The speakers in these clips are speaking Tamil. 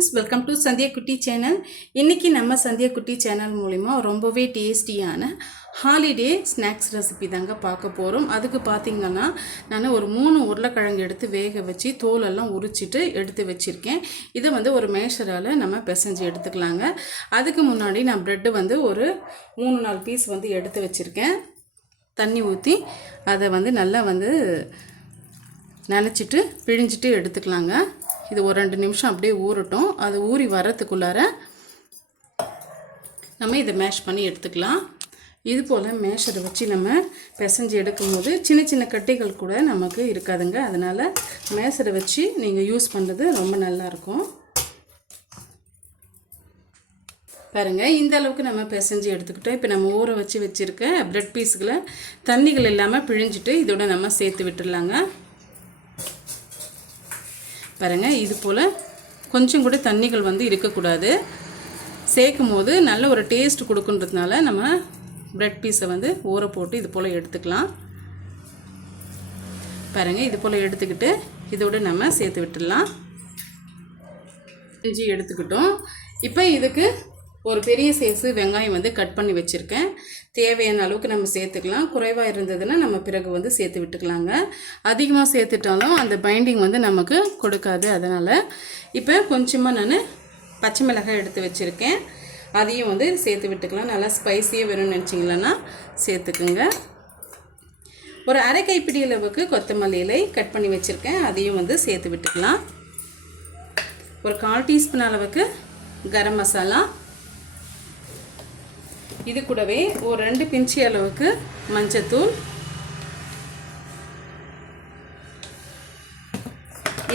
ஃப்ரெண்ட்ஸ், வெல்கம் டு சந்தியா குட்டி சேனல். இன்றைக்கி நம்ம சந்தியா குட்டி சேனல் மூலிமா ரொம்பவே டேஸ்டியான ஹாலிடே ஸ்நாக்ஸ் ரெசிபி தாங்க பார்க்க போகிறோம். அதுக்கு பார்த்திங்கன்னா நான் ஒரு 3 உருளைக்கிழங்கு எடுத்து வேக வச்சு தோலெல்லாம் உரிச்சிட்டு எடுத்து வச்சுருக்கேன். இதை ஒரு மேஷரால் நம்ம பிசைஞ்சு எடுத்துக்கலாங்க. அதுக்கு முன்னாடி நான் ப்ரெட்டு ஒரு 3-4 பீஸ் எடுத்து வச்சுருக்கேன். தண்ணி ஊற்றி அதை நல்லா நினச்சிட்டு பிழிஞ்சிட்டு எடுத்துக்கலாங்க. இது ஒரு 2 நிமிஷம் அப்படியே ஊறட்டும். அது ஊறி வரத்துக்குள்ளார நம்ம இதை மேஷ் பண்ணி எடுத்துக்கலாம். இது போல் மேஷரை வச்சு நம்ம பிசைஞ்சு எடுக்கும்போது சின்ன சின்ன கட்டிகள் கூட நமக்கு இருக்காதுங்க. அதனால் மேஷரை வச்சு நீங்கள் யூஸ் பண்ணுறது ரொம்ப நல்லாயிருக்கும். பாருங்கள், இந்த அளவுக்கு நம்ம பிசைஞ்சு எடுத்துக்கிட்டோம். இப்போ நம்ம ஊற வச்சுருக்க ப்ரெட் பீஸுகளை தண்ணிகள் இல்லாமல் பிழிஞ்சிட்டு இதோட நம்ம சேர்த்து விட்டுடலாங்க. பாருங்கள், இது போல் கொஞ்சம் கூட தண்ணிகள் இருக்கக்கூடாது. சேர்க்கும் போது நல்ல ஒரு டேஸ்ட் கொடுக்குன்றதுனால நம்ம ப்ரெட் பீஸை ஊற போட்டு இது போல் எடுத்துக்கலாம். பாருங்கள், இது போல் எடுத்துக்கிட்டு இதோடு நம்ம சேர்த்து விட்டுடலாம். இஞ்சி எடுத்துக்கிட்டோம். இப்போ இதுக்கு ஒரு பெரிய சைஸு வெங்காயம் கட் பண்ணி வச்சுருக்கேன். தேவையான அளவுக்கு நம்ம சேர்த்துக்கலாம். குறைவாக இருந்ததுன்னா நம்ம பிறகு சேர்த்து விட்டுக்கலாங்க. அதிகமாக சேர்த்துட்டாலும் அந்த பைண்டிங் நமக்கு கொடுக்காது. அதனால் இப்போ கொஞ்சமாக நான் பச்சை மிளகாய் எடுத்து வச்சுருக்கேன். அதையும் சேர்த்து விட்டுக்கலாம். நல்லா ஸ்பைஸியாக வேணும்னு நினச்சிங்களன்னா சேர்த்துக்குங்க. ஒரு அரை கைப்பிடி அளவுக்கு கொத்தமல்லி இலை கட் பண்ணி வச்சுருக்கேன். அதையும் சேர்த்து விட்டுக்கலாம். ஒரு 1/4 டீஸ்பூன் அளவுக்கு கரம் மசாலா, இது கூடவே ஒரு 2 பிஞ்சி அளவுக்கு மஞ்சத்தூள்,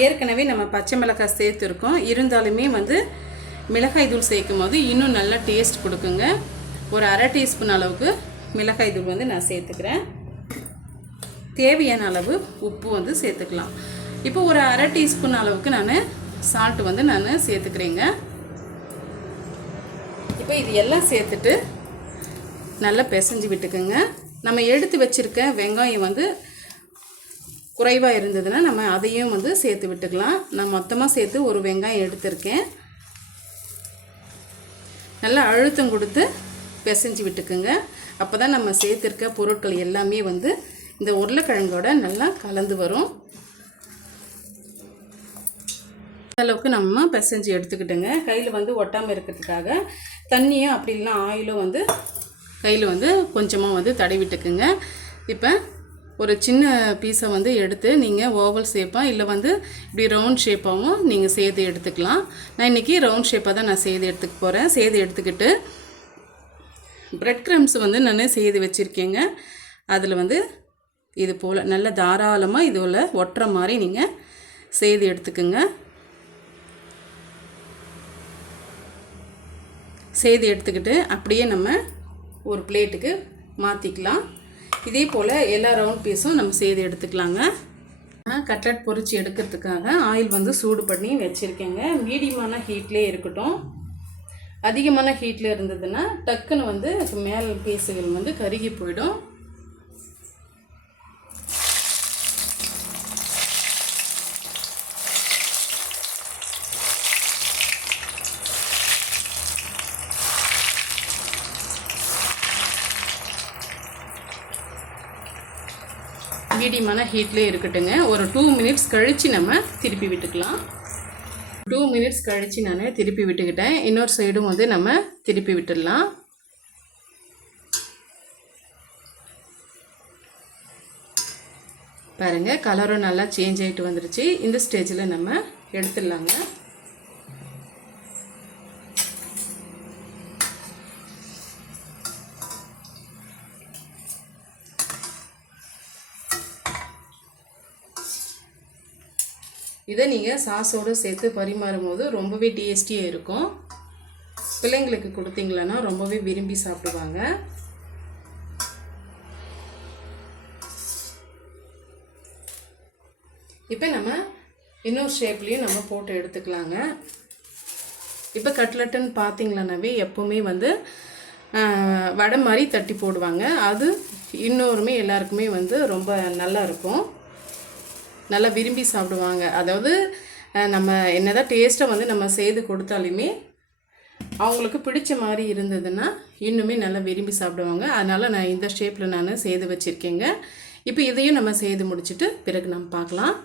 ஏற்கனவே நம்ம பச்சை மிளகாய் சேர்த்துருக்கோம். இருந்தாலுமே மிளகாய் தூள் சேர்க்கும் போது இன்னும் நல்லா டேஸ்ட் கொடுக்குங்க. ஒரு அரை டீஸ்பூன் அளவுக்கு மிளகாய் தூள் நான் சேர்த்துக்கிறேன். தேவையான அளவு உப்பு சேர்த்துக்கலாம். இப்போ ஒரு அரை டீஸ்பூன் அளவுக்கு நான் சால்ட்டு நான் சேர்த்துக்கிறேங்க. இப்போ இது எல்லாம் சேர்த்துட்டு நல்லா பிசைஞ்சு விட்டுக்குங்க. நம்ம எடுத்து வச்சுருக்க வெங்காயம் குறைவாக இருந்ததுன்னா நம்ம அதையும் சேர்த்து விட்டுக்கலாம். நான் மொத்தமாக சேர்த்து ஒரு வெங்காயம் எடுத்திருக்கேன். நல்லா அழுத்தம் கொடுத்து பிசைஞ்சு விட்டுக்குங்க. அப்போ தான் நம்ம சேர்த்துருக்க பொருட்கள் எல்லாமே இந்த உருளைக்கிழங்கோட நல்லா கலந்து வரும். அளவுக்கு நம்ம பிசைஞ்சு எடுத்துக்கிட்டுங்க. கையில் ஒட்டாமல் இருக்கிறதுக்காக தண்ணியும் அப்படி இல்லைனா ஆயிலும் கையில் கொஞ்சமாக தடவிட்டுக்குங்க. இப்போ ஒரு சின்ன பீஸை எடுத்து நீங்கள் ஓவல் ஷேப்பாக இல்லை இப்படி ரவுண்ட் ஷேப்பாகவும் நீங்கள் செய்து எடுத்துக்கலாம். நான் இன்றைக்கி ரவுண்ட் ஷேப்பாக தான் நான் செய்து எடுத்துக்க போகிறேன். செய்து எடுத்துக்கிட்டு ப்ரெட் க்ரம்ஸ் நான் செய்து வச்சுருக்கேங்க. அதில் இது போல் நல்ல தாராளமாக இதுவில் ஒட்டுற மாதிரி நீங்கள் செய்து எடுத்துக்குங்க. செய்து எடுத்துக்கிட்டு அப்படியே நம்ம ஒரு பிளேட்டுக்கு மாற்றிக்கலாம். இதே போல் எல்லா ரவுண்ட் பீஸும் நம்ம செய்து எடுத்துக்கலாங்க. கட்லட் பொரிச்சு எடுக்கிறதுக்காக ஆயில் சூடு பண்ணி வச்சுருக்கேங்க. மீடியமான ஹீட்லேயே இருக்கட்டும். அதிகமான ஹீட்டில் இருந்ததுன்னா டக்குன்னு மேல் பீஸுகள் கருகி போயிடும். மீடியமான ஹீட்லேயே இருக்கட்டுங்க. ஒரு 2 மினிட்ஸ் கழித்து நம்ம திருப்பி விட்டுக்கலாம். 2 மினிட்ஸ் கழித்து நான் திருப்பி விட்டுக்கிட்டேன். இன்னொரு சைடும் நம்ம திருப்பி விட்டுடலாம். பாருங்கள், கலரும் நல்லா சேஞ்ச் ஆகிட்டு வந்துருச்சு. இந்த ஸ்டேஜில் நம்ம எடுத்துடலாங்க. இதை நீங்கள் சாஸோடு சேர்த்து பரிமாறும் போது ரொம்பவே டேஸ்டியாக இருக்கும். பிள்ளைங்களுக்கு கொடுத்தீங்களன்னா ரொம்பவே விரும்பி சாப்பிடுவாங்க. இப்போ நம்ம இன்னொரு ஷேப்லேயும் நம்ம போட்டு எடுத்துக்கலாங்க. இப்போ கட்லட்டுன்னு பார்த்தீங்களானாவே எப்போவுமே வடை மாதிரி தட்டி போடுவாங்க. அது இன்னொருமே எல்லாருக்குமே ரொம்ப நல்லா இருக்கும். நல்லா விரும்பி சாப்பிடுவாங்க. அதாவது நம்ம என்னதான் டேஸ்ட்டை வந்து நம்ம செய்து கொடுத்தாலுமே அவங்களுக்கு பிடிச்ச மாதிரி இருந்ததுன்னா இன்னுமே நல்லா விரும்பி சாப்பிடுவாங்க. அதனால் நான் இந்த ஷேப்பில் நான் செய்து வச்சுருக்கேங்க. இப்போ இதையும் நம்ம செய்து முடிச்சுட்டு பிறகு நம்ம பார்க்கலாம்.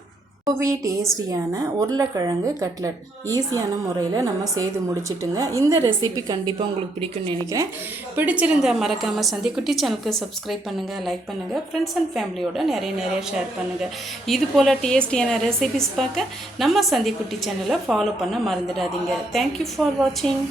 ரொம்பவே டேஸ்டியான உருளைக்கிழங்கு கட்லட் ஈஸியான முறையில் நம்ம செய்து முடிச்சிட்டுங்க. இந்த ரெசிபி கண்டிப்பாக உங்களுக்கு பிடிக்கும்னு நினைக்கிறேன். பிடிச்சிருந்தா மறக்காமல் சந்திக்குட்டி சேனலுக்கு சப்ஸ்கிரைப் பண்ணுங்கள், லைக் பண்ணுங்கள், ஃப்ரெண்ட்ஸ் அண்ட் ஃபேமிலியோட நிறைய ஷேர் பண்ணுங்கள். இது போல் டேஸ்டியான ரெசிபிஸ் பார்க்க நம்ம சந்திக்குட்டி சேனலை ஃபாலோ பண்ண மறந்துடாதீங்க. தேங்க்யூ ஃபார் வாட்சிங்.